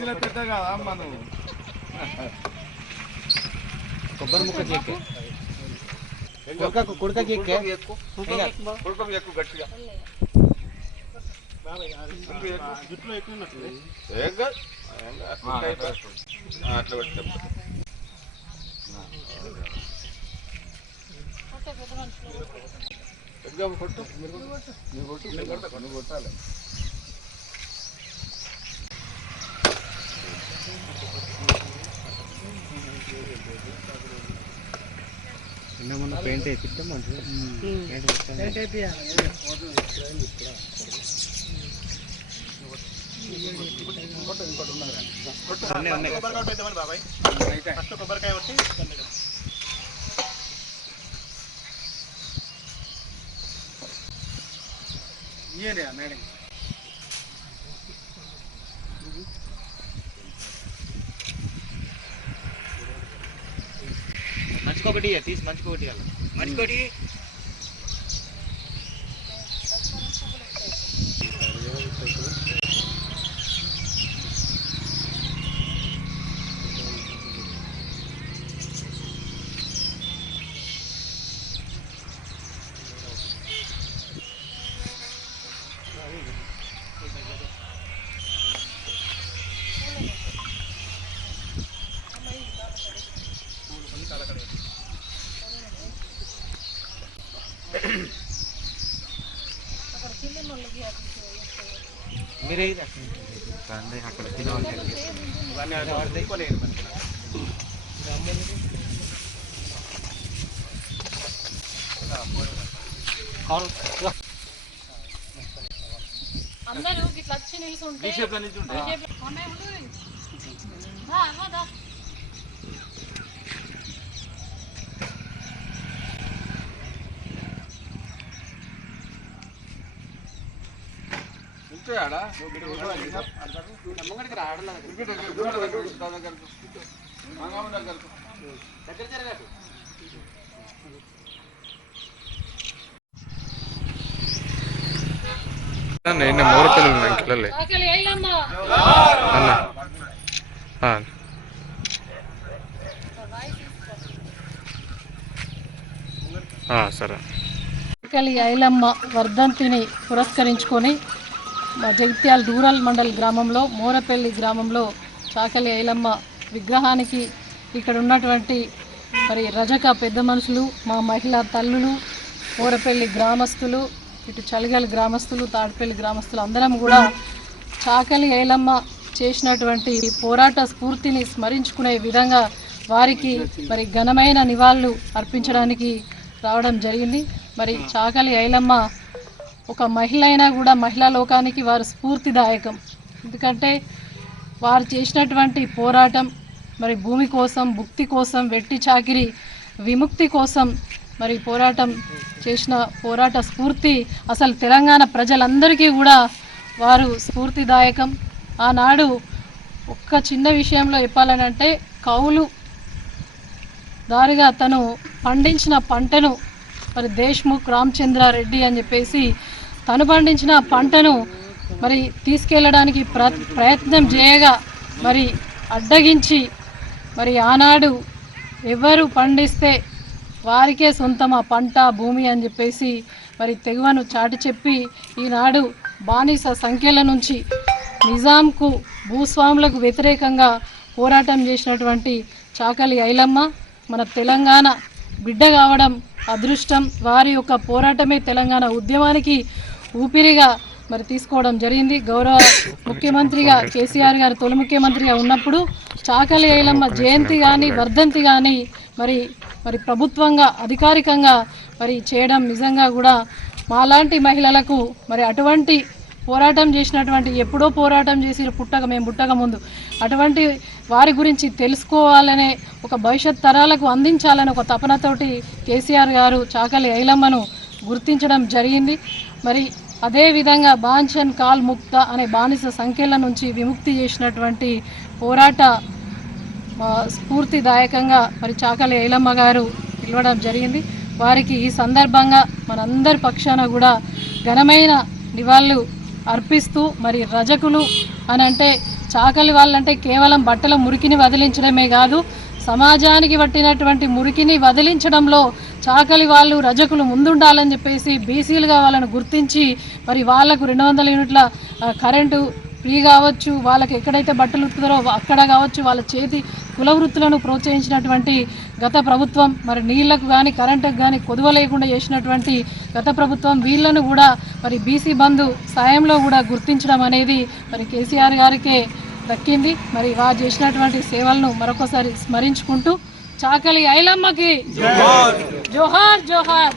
కేజీల పెట్ట కదా అమ్మ నువ్వు కొబ్బరి ముక్క కేక్ కుడక కేక్ కొడుకు ఎక్కువ గట్టిగా జుట్టులో ఎక్కువ అట్లా పెట్టి కొట్టు నువ్వు కొట్టాలి మొన్న పెయింట్ వేపిస్తాం కొబ్బరికాయ కొట్టి మేడం మంచికొకటి తీసి మంచికొకటి మంచికొకటి మీరే అక్కడ అందరూ ఇట్లా వచ్చి నిల్చుంటే నిన్న మూడు పిల్లలు ఇంట్లో అన్న సరే ఐలమ్మ వర్ధంతిని పురస్కరించుకొని జగిత్యాల రూరల్ మండల్ గ్రామంలో మోరపల్లి గ్రామంలో చాకలి ఐలమ్మ విగ్రహానికి ఇక్కడ ఉన్నటువంటి మరి రజక పెద్ద మనుషులు మా మహిళా తల్లులు మోరపల్లి గ్రామస్తులు ఇటు చలిగల్ గ్రామస్తులు తాడిపల్లి గ్రామస్తులు అందరం కూడా చాకలి ఐలమ్మ చేసినటువంటి పోరాట స్ఫూర్తిని స్మరించుకునే విధంగా వారికి మరి ఘనమైన నివాళులు అర్పించడానికి రావడం జరిగింది. మరి చాకలి ఐలమ్మ ఒక మహిళ అయినా కూడా మహిళా లోకానికి వారు స్ఫూర్తిదాయకం. ఎందుకంటే వారు చేసినటువంటి పోరాటం మరి భూమి కోసం, భుక్తి కోసం, వెట్టి చాకిరి విముక్తి కోసం మరి పోరాటం చేసిన పోరాట స్ఫూర్తి అసలు తెలంగాణ ప్రజలందరికీ కూడా వారు స్ఫూర్తిదాయకం. ఆనాడు ఒక్క చిన్న విషయంలో చెప్పాలనంటే కౌలు దారిగా తను పండించిన పంటను మరి దేశ్ముఖ్ రామచంద్రారెడ్డి అని చెప్పేసి తను పండించిన పంటను మరి తీసుకెళ్ళడానికి ప్రయత్నం చేయగా మరి అడ్డగించి మరి ఆనాడు ఎవరు పండిస్తే వారికే సొంతం ఆ పంట భూమి అని చెప్పేసి మరి తెగువను చాటి చెప్పి ఈనాడు బానిస సంఖ్యల నుంచి నిజాంకు భూస్వాములకు వ్యతిరేకంగా పోరాటం చేసినటువంటి చాకలి ఐలమ్మ మన తెలంగాణ బిడ్డ కావడం అదృష్టం. వారి యొక్క పోరాటమే తెలంగాణ ఉద్యమానికి ఊపిరిగా మరి తీసుకోవడం జరిగింది. గౌరవ ముఖ్యమంత్రిగా కేసీఆర్ గారు తొలి ముఖ్యమంత్రిగా ఉన్నప్పుడు చాకలి ఐలమ్మ జయంతి కానీ వర్ధంతి కానీ మరి ప్రభుత్వంగా అధికారికంగా మరి చేయడం నిజంగా కూడా మాలాంటి మహిళలకు మరి అటువంటి పోరాటం చేసినటువంటి ఎప్పుడో పోరాటం చేసి మేము పుట్టక ముందు అటువంటి వారి గురించి తెలుసుకోవాలనే ఒక భవిష్యత్ తరాలకు అందించాలనే ఒక తపనతోటి కేసీఆర్ గారు చాకలి ఐలమ్మను గుర్తించడం జరిగింది. మరి అదేవిధంగా బాంఛన్ కాల్ ముక్త అనే బానిస సంఖ్యల నుంచి విముక్తి చేసినటువంటి పోరాట స్ఫూర్తిదాయకంగా మరి చాకలి ఐలమ్మ గారు పిలవడం జరిగింది. వారికి ఈ సందర్భంగా మనందరి పక్షాన కూడా ఘనమైన నివాళులు అర్పిస్తూ మరి రజకులు అని అంటే చాకలి వాళ్ళంటే కేవలం బట్టల మురికిని వదిలించడమే కాదు, సమాజానికి పట్టినటువంటి మురికిని వదిలించడంలో చాకలి వాళ్ళు రజకులు ముందుండాలని చెప్పేసి బీసీలుగా వాళ్ళను గుర్తించి మరి వాళ్లకు 200 యూనిట్ల కరెంటు ఫ్రీ కావచ్చు, వాళ్ళకి ఎక్కడైతే బట్టలు ఉతుకుతారో అక్కడ కావచ్చు, వాళ్ళ చేతి కుల వృత్తులను ప్రోత్సహించినటువంటి గత ప్రభుత్వం, మరి నీళ్లకు కానీ కరెంటుకు కానీ కొదువ లేకుండా చేసినటువంటి గత ప్రభుత్వం వీళ్ళను కూడా మరి బీసీ బంధు సాయంలో కూడా గుర్తించడం అనేది మరి కేసీఆర్ గారికే దక్కింది. మరి వారు చేసినటువంటి సేవలను మరొకసారి స్మరించుకుంటూ చాకలి ఐలమ్మకి జోహార్ జోహార్.